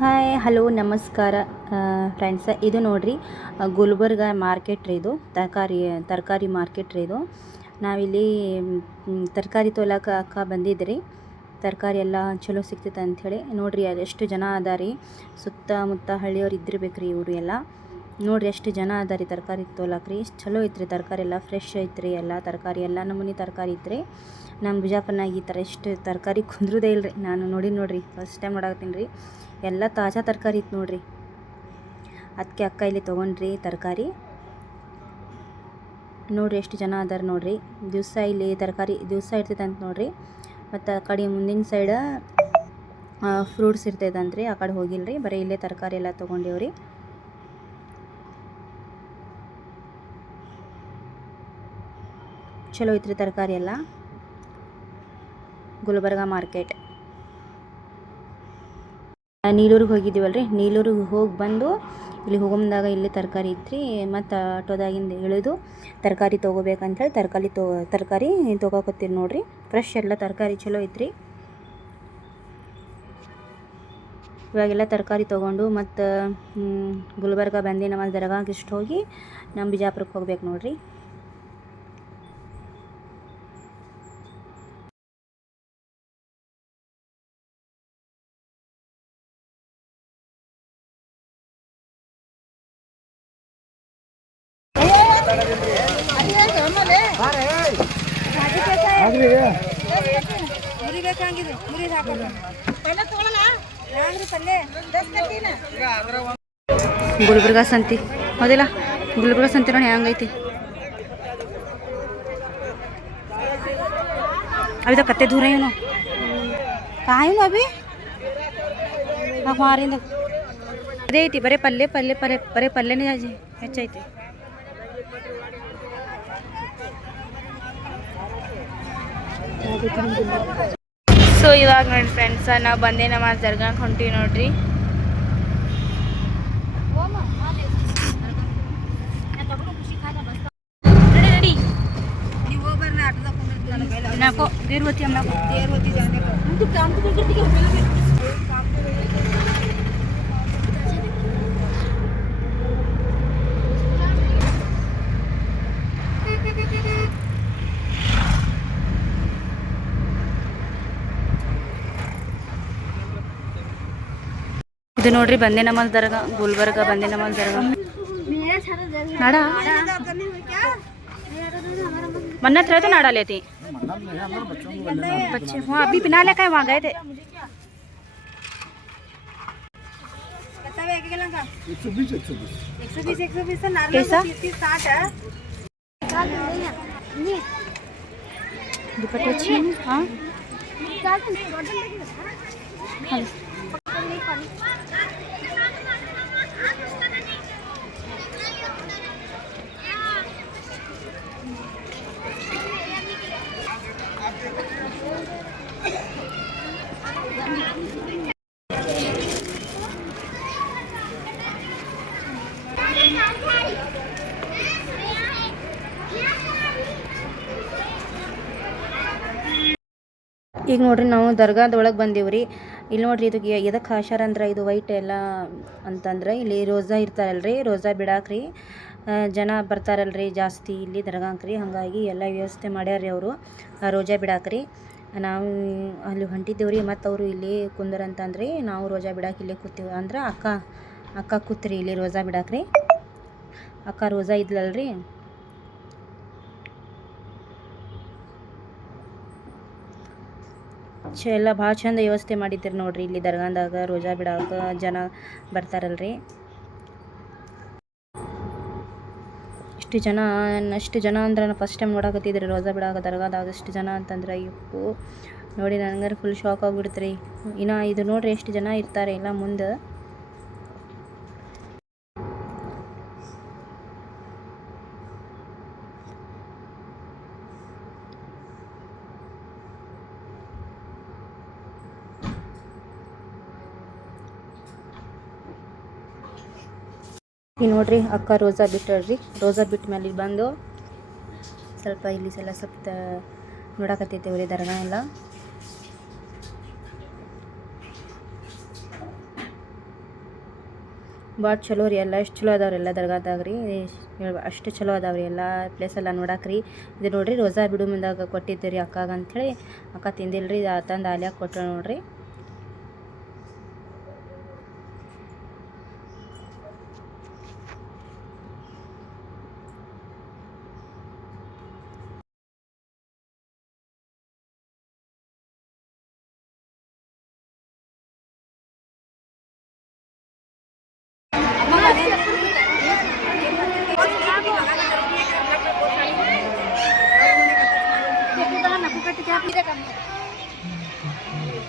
Hi hello ನಮಸ್ಕಾರ friends. ಇದು ನೋಡ್ರಿ ಗುಲ್ಬರ್ಗ ಮಾರ್ಕೆಟ್ ರೀ. ಇದು ತರಕಾರಿ ಮಾರ್ಕೆಟ್ ರೀ. ಇದು ನಾವಿಲ್ಲಿ ತರಕಾರಿ ತೊಗೊಳಕ್ಕೆ ಅಕ್ಕ ಬಂದಿದ್ರಿ. ತರಕಾರಿ ಎಲ್ಲ ಚಲೋ ಸಿಗ್ತೈತೆ ಅಂಥೇಳಿ ನೋಡ್ರಿ. ಅದೆಷ್ಟು ಜನ ಅದಾರಿ, ಸುತ್ತಮುತ್ತ ಹಳ್ಳಿಯವ್ರು ಇದ್ದಿರ್ಬೇಕ್ರಿ ಇವರು ಎಲ್ಲ. ನೋಡ್ರಿ ಎಷ್ಟು ಜನ ಅದಾರಿ ತರಕಾರಿ ತೊಗೊಳಕ್ರಿ. ಚಲೋ ಐತ್ರಿ ತರಕಾರಿ ಎಲ್ಲ, ಫ್ರೆಶ್ ಐತ್ರಿ. ಎಲ್ಲ ತರಕಾರಿ ಎಲ್ಲ ನಮೂನಿ ತರಕಾರಿ ಐತ್ರಿ. ನಮ್ಮ ಬಿಜಾಪುರನಾಗ ಈ ಥರ ಎಷ್ಟು ತರಕಾರಿ ಕುಂದ್ರದೇ ಇಲ್ರಿ. ನಾನು ನೋಡ್ರಿ ಫಸ್ಟ್ ಟೈಮ್ ನೋಡಾಕತ್ತೀನಿ ರೀ. ಎಲ್ಲ ತಾಜಾ ತರಕಾರಿ ಇತ್ತು ನೋಡ್ರಿ. ಅದಕ್ಕೆ ಅಕ್ಕ ಇಲ್ಲಿ ತೊಗೊಂಡ್ರಿ ತರಕಾರಿ. ನೋಡ್ರಿ ಎಷ್ಟು ಜನ ಅದಾರ ನೋಡ್ರಿ. ದಿವಸ ಇಲ್ಲಿ ತರಕಾರಿ ದಿವಸ ಇರ್ತೈತೆ ಅಂತ ನೋಡ್ರಿ. ಮತ್ತು ಆ ಕಡೆ ಮುಂದಿನ ಸೈಡ ಫ್ರೂಟ್ಸ್ ಇರ್ತೈತಂತ್ರಿ. ಆ ಕಡೆ ಹೋಗಿಲ್ರಿ, ಬರೀ ಇಲ್ಲೇ ತರಕಾರಿ ಎಲ್ಲ ತೊಗೊಂಡೇವ್ರಿ. ಚಲೋ ಐತ್ರಿ ತರಕಾರಿ ಎಲ್ಲ. ಗುಲ್ಬರ್ಗ ಮಾರ್ಕೆಟ್. ನೀಲೂರಿಗೆ ಹೋಗಿದ್ದೀವಲ್ರಿ. ನೀಲೂರಿಗೆ ಹೋಗಿ ಬಂದು ಇಲ್ಲಿ ಹೋಗಮ್ದಾಗ ಇಲ್ಲಿ ತರಕಾರಿ ಇತ್ತು. ಮತ್ತು ಆಟೋದಾಗಿಂದ ಇಳಿದು ತರಕಾರಿ ತೊಗೋಬೇಕಂತೇಳಿ ತರಕಾರಿ ತೊಗೊಕೊತೀರಿ ನೋಡ್ರಿ. ಫ್ರೆಶ್ ಎಲ್ಲ ತರಕಾರಿ ಚಲೋ ಐತ್ರಿ. ಇವಾಗೆಲ್ಲ ತರಕಾರಿ ತೊಗೊಂಡು ಮತ್ತು ಗುಲ್ಬರ್ಗ ಬಂದು ನಮ್ಮ ದರ್ಗಾಗೆ ಇಷ್ಟು ಹೋಗಿ ನಮ್ಮ ಬಿಜಾಪುರಕ್ಕೆ ಹೋಗ್ಬೇಕು ನೋಡ್ರಿ. ಗುಲ್ಬರ್ಗ ಸಂತಿ ಹೌದಿಲ್ಲ? ಗುಲ್ಬರ್ಗ ಸಂತಿ ನೋಡಿ ಹೆಂಗೈತಿ. ಅವಿದ ಕತ್ತೆ ದೂರ ಏನು ಕಾಯಿನು ಅಭಿ ಮಾರಿಂದ ಅದೇ ಐತಿ. ಬರೀ ಬರೀ ಪಲ್ಯನೇ ಹೆಚ್ಚೈತಿ. ಸೊ ಇವಾಗ ನೋಡಿ ಫ್ರೆಂಡ್ಸ, ನಾವು ಬಂದೇ ನಮ್ಮ ದರ್ಗಾಕ್ಕೆ ಹೊಂಟಿವಿ ನೋಡ್ರಿ. ಇದು ನೋಡ್ರಿ ಬಂದೇ ನಮಾಜ್ ದರ್ಗಾ, ಗುಲ್ಬರ್ಗ ಬಂದೇ ನಮಾಜ್ ದರ್ಗಾ. नाड़ा मन्नत रहे तो नाड़ा लेती बच्चे। हाँ अभी बिना लेकर वहाँ गए थे। कैसा दुपट्टे अच्छे हैं? हाँ ಈಗ ನೋಡ್ರಿ ನಾವು ದರ್ಗಾದೊಳಗೆ ಬಂದೀವ್ರಿ. ಇಲ್ಲಿ ನೋಡ್ರಿ ಇದು ಎದಕ್ಕೆ ಹಾಶಾರ ಅಂದ್ರೆ ಇದು ವೈಟ್ ಎಲ್ಲ ಅಂತಂದ್ರೆ ಇಲ್ಲಿ ರೋಜಾ ಇರ್ತಾರಲ್ರಿ, ರೋಜಾ ಬಿಡಾಕ್ರಿ ಜನ ಬರ್ತಾರಲ್ರಿ ಜಾಸ್ತಿ ಇಲ್ಲಿ ದರ್ಗಾಕ್ರಿ. ಹಾಗಾಗಿ ಎಲ್ಲ ವ್ಯವಸ್ಥೆ ಮಾಡ್ಯಾರ್ರಿ ಅವರು ರೋಜಾ ಬಿಡಾಕ್ರಿ. ನಾವು ಅಲ್ಲಿ ಹೊಂಟಿದ್ದೇವ್ರಿ. ಮತ್ತು ಅವರು ಇಲ್ಲಿ ಕುಂದರಂತಂದ್ರಿ. ನಾವು ರೋಜಾ ಬಿಡಾಕೆ ಇಲ್ಲೇ ಕೂತೀವಿ ಅಂದ್ರೆ ಅಕ್ಕ ಕೂತ್ರಿ ಇಲ್ಲಿ ರೋಜಾ ಬಿಡಾಕ್ರಿ. ಅಕ್ಕ ರೋಜಾ ಇದ್ಲಲ್ರಿ. ಎಲ್ಲ ಭಾಳ ಚಂದ ವ್ಯವಸ್ಥೆ ಮಾಡಿದ್ದೀರಿ ನೋಡ್ರಿ. ಇಲ್ಲಿ ದರ್ಗಾದಾಗ ರೋಜಾ ಬಿಡಾಕ ಜನ ಬರ್ತಾರಲ್ರಿ. ಇಷ್ಟು ಜನ ಅಂದ್ರೆ ನಾನು ಫಸ್ಟ್ ಟೈಮ್ ನೋಡಕತ್ತಿದ್ರಿ ರೋಜಾ ಬಿಡಾಕ ದರ್ಗಾದಾಗ ಎಷ್ಟು ಜನ ಅಂತಂದ್ರೆ ಇಪ್ಪು ನೋಡಿ ನನಗಾರ ಫುಲ್ ಶಾಕ್ ಆಗಿಬಿಡ್ತ್ರಿ. ಇನ್ನು ಇದು ನೋಡ್ರಿ ಎಷ್ಟು ಜನ ಇರ್ತಾರೆ ಎಲ್ಲ ಮುಂದೆ. ಈಗ ನೋಡ್ರಿ ಅಕ್ಕ ರೋಜಾ ಬಿಟ್ಟಳ್ರಿ. ರೋಜಾ ಬಿಟ್ಟ ಮೇಲೆ ಇಲ್ಲಿ ಬಂದು ಸ್ವಲ್ಪ ನೋಡಕತ್ತೈತೇವ್ರಿ ದರ್ಗಾ ಎಲ್ಲ. ಭಾಳ ಚಲೋ ರೀ. ಎಲ್ಲ ಎಷ್ಟು ಚಲೋ ಅದಾವ್ರಿ ಎಲ್ಲ ದರ್ಗಾದಾಗ ರೀ. ಅಷ್ಟು ಚಲೋ ಅದಾವ್ರಿ ಎಲ್ಲ ಪ್ಲೇಸೆಲ್ಲ ನೋಡಾಕ್ರಿ. ಇದು ನೋಡಿರಿ ರೋಜಾ ಬಿಡು ಮುಂದಾಗ ಕೊಟ್ಟಿದ್ದೆ ರೀ ಅಕ್ಕಾಗ ಅಂಥೇಳಿ. ಅಕ್ಕ ತಿಂದಿಲ್ರಿ, ತಂದು ಆಲ್ಯಾಗ ಕೊಟ್ಟರು ನೋಡ್ರಿ.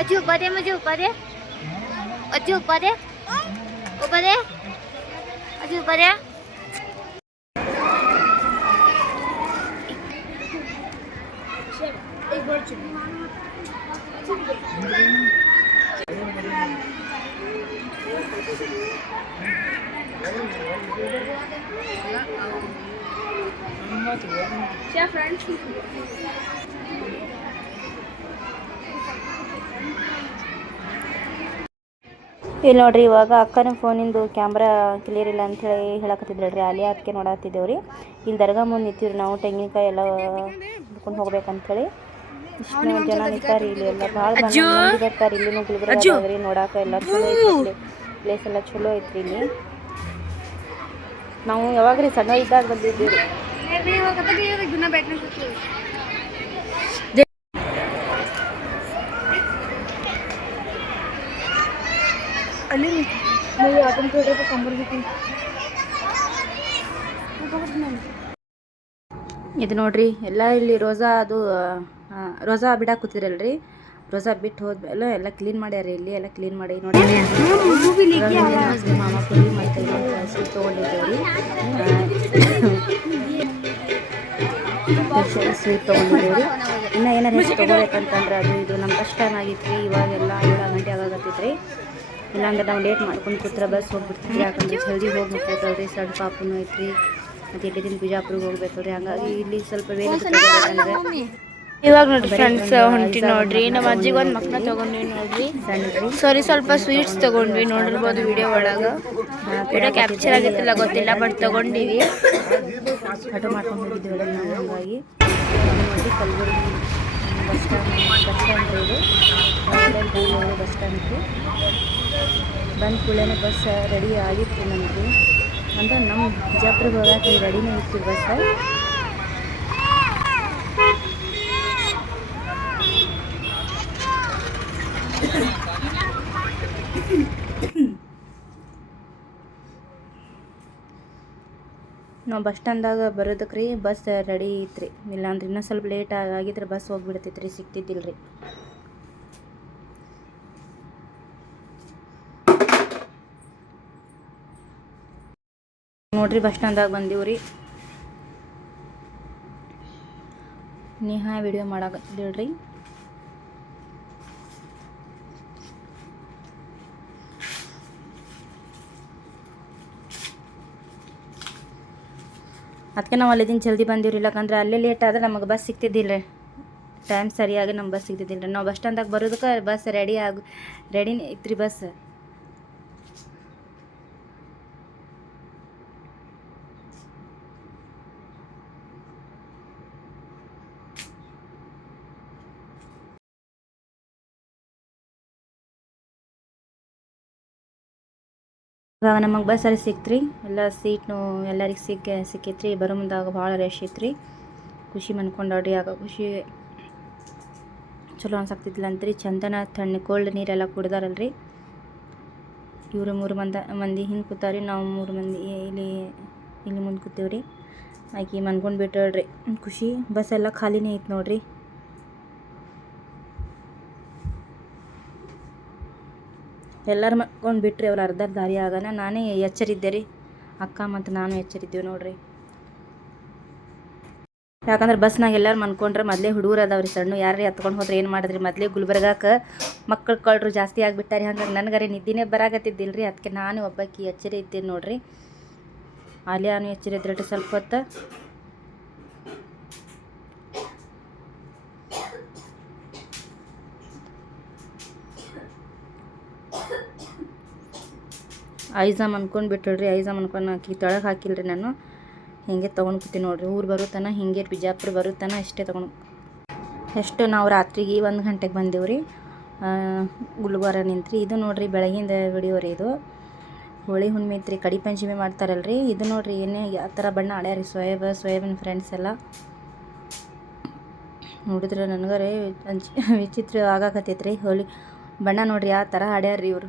अजी ऊपर दे, मुझे ऊपर दे, अजी ऊपर दे, ऊपर दे, अजी ऊपर दे। एक बार फ्रेंड्स ಇಲ್ಲಿ ನೋಡ್ರಿ, ಇವಾಗ ಅಕ್ಕನ ಫೋನಿಂದು ಕ್ಯಾಮ್ರಾ ಕ್ಲಿಯರ್ ಇಲ್ಲ ಅಂಥೇಳಿ ಹೇಳಕತ್ತಿದ್ರಲ್ರಿ. ಅಲ್ಲಿ ಅದಕ್ಕೆ ನೋಡತ್ತಿದ್ದೇವ್ರಿ. ಇಲ್ಲಿ ದರ್ಗಾ ಮುಂದೆ ನಿಂತೀವ್ರಿ ನಾವು. ತೆಂಗಿನಕಾಯಿ ಎಲ್ಲ ಹಿಡ್ಕೊಂಡು ಹೋಗ್ಬೇಕಂತೇಳಿ ಇಷ್ಟು ಜನ ನಿಂತಾರಿ. ಇಲ್ಲಿ ಎಲ್ಲ ಭಾಳ ಮಂದಿ ಬರ್ತಾರೆ. ಇಲ್ಲಿನೂ ಗುಲ್ಬರ್ಗ ನೋಡಾಕ ಎಲ್ಲ ಚಲೋ ಐತಿ. ಪ್ಲೇಸ್ ಎಲ್ಲ ಚಲೋ ಐತ್ರಿ ಇಲ್ಲಿ. ನಾವು ಯಾವಾಗ್ರಿ ಸಣ್ಣ ಇದ್ದಾಗ ಬಂದಿದ್ದೀವಿ. ಅಲ್ಲಿ ಇದು ನೋಡ್ರಿ ಎಲ್ಲ ಇಲ್ಲಿ ರೋಜಾ ಬಿಡಾಕ್ ಕೂತಿರಲ್ರಿ. ರೋಜಾ ಬಿಟ್ಟು ಹೋದ್ಮೇಲೆ ಎಲ್ಲ ಕ್ಲೀನ್ ಮಾಡ್ಯಾರಿ. ಇಲ್ಲಿ ಎಲ್ಲ ಕ್ಲೀನ್ ಮಾಡಿ ನೋಡಿ ಮಾಮ ಪುರಿ ಮತ್ತು ಸ್ವೀಟ್ ತೊಗೊಂಡಿದ್ದೇವ್ರಿ. ಸ್ವೀಟ್ ತೊಗೊಂಡಿದ್ದೇವ್ರಿ. ಇನ್ನೂ ಏನಾರು ಹೆಚ್ಚು ತೊಗೋಬೇಕಂತಂದ್ರೆ ಅದು ಇದು ನಮ್ಮ ಫಸ್ಟ್ ಟೈಮ್ ಆಗಿತ್ತು ರೀ. ಇವಾಗೆಲ್ಲ 7 ಗಂಟೆ ಆಗಾಕತ್ತೈತ್ರಿ. ಇಲ್ಲಾಂದ್ರೆ ನಾವು ಲೇಟ್ ಮಾಡ್ಕೊಂಡು ಕೂತ್ರೆ ಬಸ್ ಹೋಗ್ಬಿಡ್ತೀವಿ. ಯಾಕಂದ್ರೆ ಜಲ್ದಿ ಹೋಗ್ಬಿಡ್ತೈತಲ್ರಿ. ಸಣ್ಣ ಪಾಪನೂ ಐತ್ರಿ. ಮತ್ತು 8 ದಿನ ಬಿಜಾಪುರಿಗೆ ಹೋಗ್ಬೇಕಲ್ರಿ. ಹಂಗಾಗಿ ಇಲ್ಲಿ ಸ್ವಲ್ಪ ಬೇಗ ಇವಾಗ ನೋಡ್ರಿ ಫ್ರೆಂಡ್ಸ್ ಹೊಂಟಿ ನೋಡ್ರಿ. ನಮ್ಮ ಅಜ್ಜಿಗೆ ಒಂದು ಮಕ್ಕಳ ತೊಗೊಂಡ್ವಿ ನೋಡ್ರಿ. ಸಾರಿ ಸ್ವಲ್ಪ ಸ್ವೀಟ್ಸ್ ತೊಗೊಂಡ್ವಿ. ನೋಡಿರ್ಬೋದು ವಿಡಿಯೋ ಒಳಗೆ. ವಿಡಿಯೋ ಕ್ಯಾಪ್ಚರ್ ಆಗಿತ್ತಿಲ್ಲ ಗೊತ್ತಿಲ್ಲ, ಬಟ್ ತೊಗೊಂಡಿವಿ. ಆಟೋ ಮಾಡ್ಕೊಂಡು ಹೋಗಿದ್ದೀವಿ ನಾವು. ಹಂಗಾಗಿ ನೋಡಿ ಕಲಬುರಗಿ ಬಸ್ ಸ್ಟ್ಯಾಂಡ್ ರೀ ಇದು. ಬಸ್ ಸ್ಟ್ಯಾಂಡ್ ರೀ. ಬಂದ ಕೂಡಲೇ ಬಸ್ ರೆಡಿ ಆಗಿತ್ತು ನಮಗೆ. ಅಂದ್ರೆ ನಮ್ಮ ಬಿಜಾಪುರಿಗೆ ಹೋಗಕ್ಕೆ ರೆಡಿನೇ ಇತ್ತು ಬಸ್. ನಾವು ಬಸ್ ಸ್ಟ್ಯಾಂಡ್ದಾಗ ಬರೋದಕ್ಕೆ ರೀ ಬಸ್ ರೆಡಿ ಇತ್ತು ರೀ. ಇಲ್ಲಾಂದ್ರೆ ಇನ್ನೂ ಸ್ವಲ್ಪ ಲೇಟ್ ಆಗಿದ್ರೆ ಬಸ್ ಹೋಗ್ಬಿಡ್ತೈತೆ ರೀ, ಸಿಗ್ತಿದ್ದಿಲ್ಲ ರೀ. ನೋಡ್ರಿ ಬಸ್ ಸ್ಟ್ಯಾಂಡ್ದಾಗ ಬಂದೀವ್ರಿ. ನೇಹಾ ವಿಡಿಯೋ ಮಾಡಾಕತ್ತಿದ್ರಿ. ಅದಕ್ಕೆ ನಾವು ಅಲ್ಲಿಂದ ಜಲ್ದಿ ಬಂದೀವ್ರಿ. ಇಲ್ಲಕಂದ್ರೆ ಅಲ್ಲೇ ಲೇಟ್ ಆದರೆ ನಮಗೆ ಬಸ್ ಸಿಗ್ತಿದ್ದಿಲ್ಲ ರೀ. ಟೈಮ್ ಸರಿಯಾಗಿ ನಮ್ಗೆ ಬಸ್ ಸಿಗ್ತಿದ್ದಿಲ್ಲ ರೀ. ನಾವು ಬಸ್ ಸ್ಟ್ಯಾಂಡ್ದಾಗ ಬರೋದಕ್ಕೆ ಬಸ್ ರೆಡಿನೇ ಇತ್ತು ರೀ ಬಸ್. ಇವಾಗ ನಮಗೆ ಬಸ್ ಅಲ್ಲಿ ಸಿಕ್ತ್ರಿ. ಎಲ್ಲ ಸೀಟ್ನು ಎಲ್ಲರಿಗೆ ಸಿಕ್ಕೈತ್ರಿ. ಬರೋ ಮುಂದಾಗ ಭಾಳ ರಶ್ ಐತ್ರಿ. ಖುಷಿ ಮನ್ಕೊಂಡಾಡ್ರಿ. ಆಗ ಖುಷಿ ಚಲೋ ಅನ್ಸಾಕ್ತಿದ್ದಿಲ್ಲ ಅಂತ್ರಿ. ಚಂದನ ಕೋಲ್ಡ್ ನೀರೆಲ್ಲ ಕುಡ್ದಾರಲ್ರಿ. ಇವರು 3 ಮಂದಿ ಹಿಂದೆ ಕೂತಾರಿ. ನಾವು 3 ಮಂದಿ ಇಲ್ಲಿ ಮುಂದೆ ಕೂತೀವ್ರಿ. ಆಕಿ ಮನ್ಕೊಂಡು ಬಿಟ್ಟಳ್ರಿ ಖುಷಿ. ಬಸ್ ಎಲ್ಲ ಖಾಲಿನೇ ಐತೆ ನೋಡ್ರಿ. ಎಲ್ಲರೂ ಮಕ್ಕೊಂಡು ಬಿಟ್ರಿ. ಅವ್ರು ಅರ್ಧ ದಾರಿ ಆಗೋಣ ನಾನೇ ಎಚ್ಚರಿದ್ದೆ ರೀ. ಅಕ್ಕ ಮತ್ತು ನಾನು ಎಚ್ಚರಿದ್ದೇವೆ ನೋಡ್ರಿ. ಯಾಕಂದ್ರೆ ಬಸ್ನಾಗ ಎಲ್ಲರೂ ಮನ್ಕೊಂಡ್ರೆ ಮೊದಲೇ ಹುಡುಗರು ಅದಾವ್ರಿ ಸಣ್ಣ. ಯಾರೇ ಎತ್ಕೊಂಡು ಹೋದ್ರೆ ಏನು ಮಾಡಿದ್ರಿ. ಮೊದಲೇ ಗುಲ್ಬರ್ಗಾಕ್ಕೆ ಮಕ್ಕಳು ಕಳ್ರು ಜಾಸ್ತಿ ಆಗಿಬಿಟ್ಟಾರೆ. ಹಂಗಾಗಿ ನನಗರೆ ನಿದ್ದಿನೇ ಬರಾಕತ್ತಿದ್ದಿಲ್ಲ ರೀ. ಅದಕ್ಕೆ ನಾನು ಒಬ್ಬಾಕಿ ಎಚ್ಚರಿ ಇದ್ದೇನೆ ನೋಡ್ರಿ. ಅಲ್ಲಿಯಾನು ಎಚ್ಚರಿದ್ರಿ ಸ್ವಲ್ಪ ಹೊತ್ತು. ಐಜಾಮ್ ಅನ್ಕೊಂಡು ಬಿಟ್ಟಳ್ರಿ. ಐಜಾಮ್ ಅನ್ಕೊಂಡು ಆಕಿ ತೊಳಗೆ ಹಾಕಿಲ್ರಿ. ನಾನು ಹಿಂಗೆ ತೊಗೊಂಡು ಕೂತೀನಿ ನೋಡಿರಿ. ಊರು ಬರುತ್ತಾನ ಹಿಂಗೆ ಬಿಜಾಪುರ ಬರುತ್ತಾನ ಇಷ್ಟೇ ತೊಗೊಂಡು ಎಷ್ಟು ನಾವು ರಾತ್ರಿಗೆ 1 ಗಂಟೆಗೆ ಬಂದೇವ್ರಿ ಗುಲ್ಬರ್ಗ ನಿಂತ್ರಿ. ಇದು ನೋಡಿರಿ ಬೆಳಗಿಂದ ವಿಡಿಯೋ ರೀ. ಇದು ಹೋಳಿ ಹುಣ್ಣಿಮೆ ಐತ್ರಿ, ಕಡಿ ಪಂಚಮಿ ಮಾಡ್ತಾರಲ್ರಿ. ಇದು ನೋಡಿರಿ ಏನೇ ಯಾವ ಥರ ಬಣ್ಣ ಆಡ್ಯಾರಿ ಸೋಯಬನ್ ಫ್ರೆಂಡ್ಸ್ ಎಲ್ಲ ನೋಡಿದ್ರೆ ನನಗರೆ ವಿಚಿತ್ರ ಆಗಾಕತ್ತೈತ್ರಿ. ಹೋಳಿ ಬಣ್ಣ ನೋಡ್ರಿ ಯಾವ ಥರ ಆಡ್ಯಾರ್ರಿ ಇವರು.